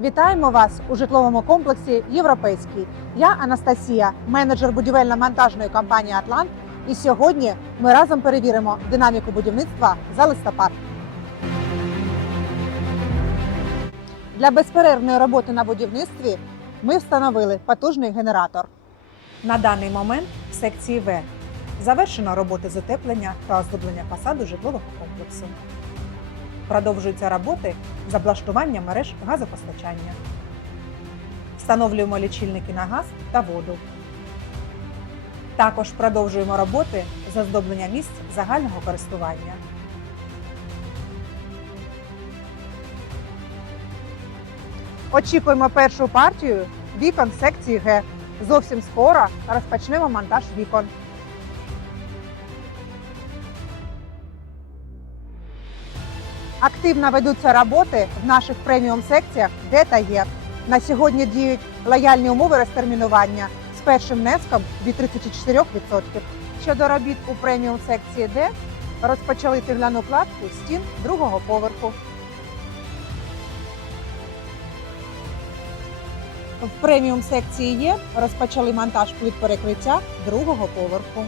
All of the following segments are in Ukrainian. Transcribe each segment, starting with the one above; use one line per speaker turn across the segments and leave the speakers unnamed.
Вітаємо вас у житловому комплексі Європейський. Я Анастасія, менеджер будівельно-монтажної компанії Атлант. І сьогодні ми разом перевіримо динаміку будівництва за листопад. Для безперервної роботи на будівництві ми встановили потужний генератор. На даний момент в секції В завершено роботи з утеплення та оздоблення фасаду житлового комплексу. Продовжуються роботи з облаштуванням мереж газопостачання. Встановлюємо лічильники на газ та воду. Також продовжуємо роботи з оздоблення місць загального користування. Очікуємо першу партію вікон секції Г. Зовсім скоро розпочнемо монтаж вікон. Активно ведуться роботи в наших преміум секціях Д та Е. На сьогодні діють лояльні умови розтермінування з першим внеском від 34%. Щодо робіт у преміум секції Д, розпочали цегляну кладку стін другого поверху. В преміум секції Є розпочали монтаж плит перекриття другого поверху.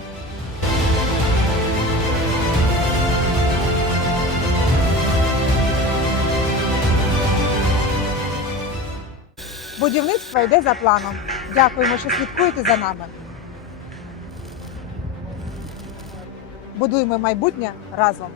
Будівництво йде за планом. Дякуємо, що слідкуєте за нами. Будуємо майбутнє разом.